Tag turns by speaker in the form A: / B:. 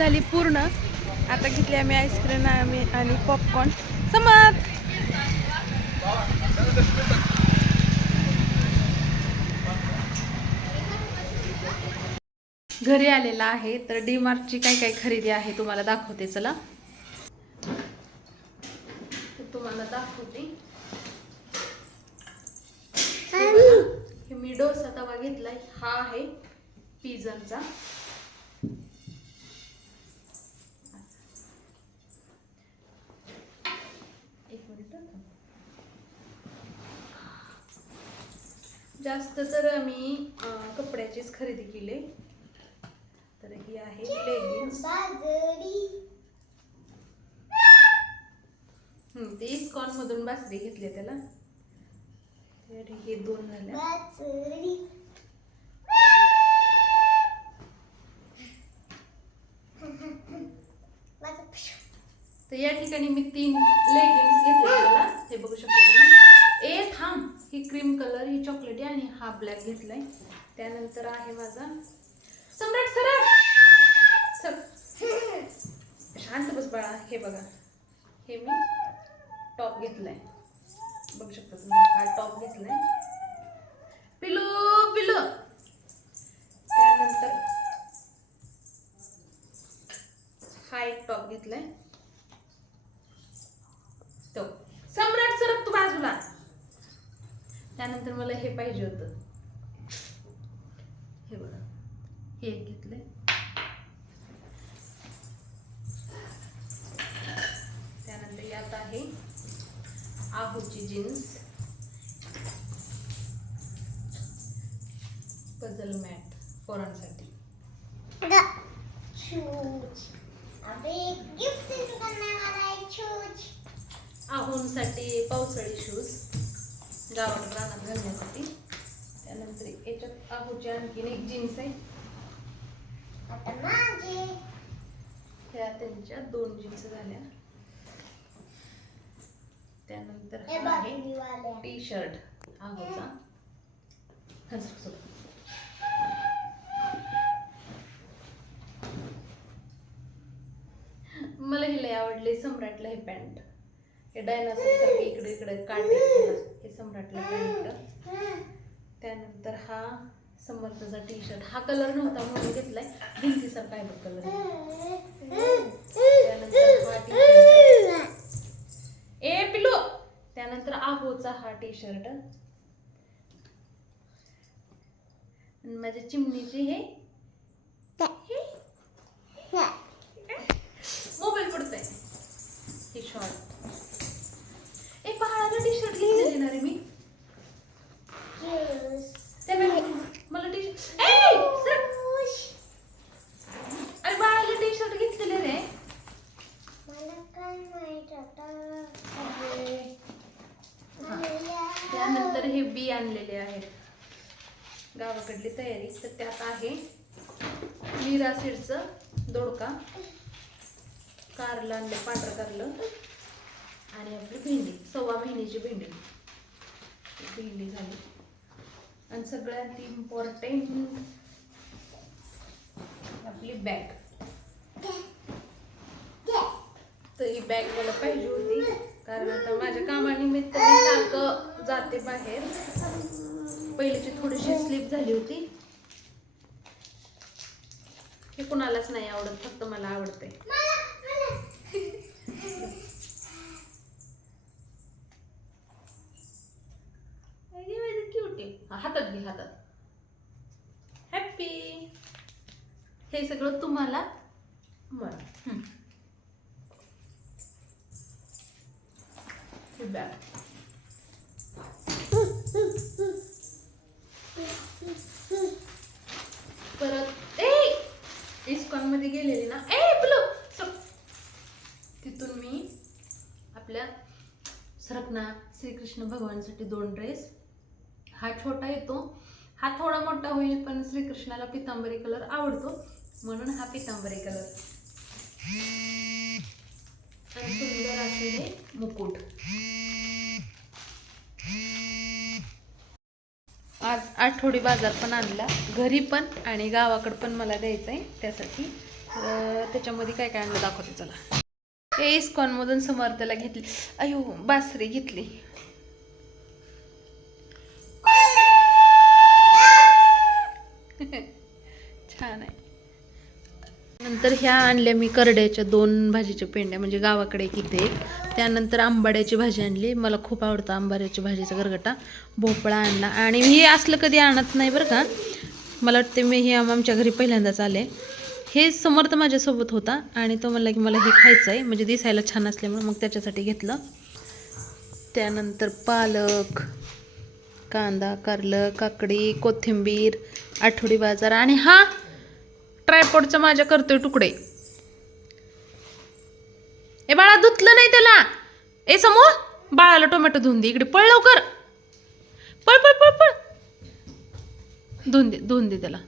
A: झाली पूर्ण. आता घेतली आम्ही आईस्क्रीम आम्ही आणि पॉपकॉर्न समज घरी आलेला आहे तर डी मार्टची काय काय खरेदी आहे तुम्हाला दाखवते चला. तर तुम्हाला दाखवते. मी डोसा तवा घेतलाय हा आहे पिझनचा जास्त तर आम्ही कपड्याचीच खरेदी केली. तर ही आहे लेगिन्स ते इस्कॉन मधून बासरी घेतली त्याला. तर हे दोन झाल्या तर या ठिकाणी मी तीन लेगिन्स घेतले त्याला. हे बघू शकता तुम्ही. ही क्रीम कलर ही चॉकलेटी आणि हा ब्लॅक घेतलाय. त्यानंतर आहे माझा सम्राट सरळ सर शांत बस बाळा हे बघा. हे मी टॉप घेतलाय. बघू शकता तुम्ही हा टॉप घेतलाय. मला हे पाहिजे होतं. हे बघा. हे एक घेतलंय. त्यानंतर यात आहे आहोची जीन्स. पझल मॅट पोरांसाठी. आहोंसाठी पावसाळी शूज. गावात रानात घालण्यासाठी. त्यानंतर याच्यात आहोची आणखीन एक जीन्स आहे. ह्या त्यांच्या दोन जीन्स झाल्या. त्यानंतर हा आहे टी शर्ट आहोचा. मला हे लय आवडले सम्राटला हे पॅन्ट. हे डायनासोर सारखे इकडे इकडे काटे हे सम्राटला पॅन्ट त्यानंतर हा समर्थचा टी शर्ट हा कलर नव्हता म्हणून घेतलाय. भिंतीसारखा आहे बघ कलर त्यानंतर हा टी शर्ट ए पिलो त्यानंतर आहोचा हा टी शर्ट माझ्या चिमणीचे हे? मोबाईल पडतोय हे शॉर्ट ए बाळाला टी शर्ट घेतलेली ना रे मी त्याला मला टी शर्ट ए सर अरे बाळाला टी शर्ट घेतलेले रे त्यानंतर हे बी आणलेले आहेत. गावाकडली तयारी तर त्यात आहे. मीरा सीडचं दोडका. कारलं आणलं पांढरं कारलं. आणि आपली भेंडी सव्वा महिन्याची भेंडी. भेंडी झाली. आणि सगळ्यात इम्पॉर्टंट आपली बॅग तर ही बॅग मला पाहिजे होती. कारण आता माझ्या कामानिमित्त मी सारखं जाते बाहेर. पहिलीची थोडीशी स्लिप झाली होती. हे कुणालाच नाही आवडत फक्त मला आवडते. क्यूट आहे. हातात घे हातात. हॅप्पी हे सगळं तुम्हाला बरं. बॅग. परत ए! इस्कॉनमध्ये गेलेली ना. ए ब्लू! तिथून मी आपल्या सरकना श्रीकृष्ण भगवानसाठी दोन ड्रेस. हा छोटा येतो. हा थोडा मोठा होईल पण श्रीकृष्णाला पितांबरी कलर आवडतो. म्हणून हा पितांबरी कलर. आणि सुंदर असे हे मुकुट. आठवडी बाजार पण आणला. घरी पण आणि गावाकडं पण मला द्यायचं आहे त्यासाठी त्याच्यामध्ये काय काय आणलं दाखवते चला. हे इस्कॉनमधून समर्थला घेतली. अयो बासरी घेतली. छान आहे. नंतर ह्या आणल्या मी करड्याच्या दोन भाजीच्या पेंड्या म्हणजे गावाकडे एक इथे त्यानंतर आंबाड्याची भाजी आणली. मला खूप आवडतं आंबाड्याची भाजीचा गरगटा. भोपळा आणला. आणि मी हे असलं कधी आणत नाही बरं का. मला वाटते मी हे आमच्या घरी पहिल्यांदाच आले. हे समर्थ माझ्यासोबत होता आणि तो म्हणला की मला हे खायचं आहे म्हणजे दिसायला छान असल्यामुळे मग त्याच्यासाठी घेतलं. त्यानंतर पालक कांदा कारलं काकडी कोथिंबीर आठवडी बाजार आणि हा ट्रायपॉडचा माझ्या करतोय तुकडे. ए बाळा धुतलं नाही त्याला. बाळाला टोमॅटो धुवून दे इकडे पळ लवकर. पळ पळ पळ पळ. धुवून दे धुवून दे त्याला.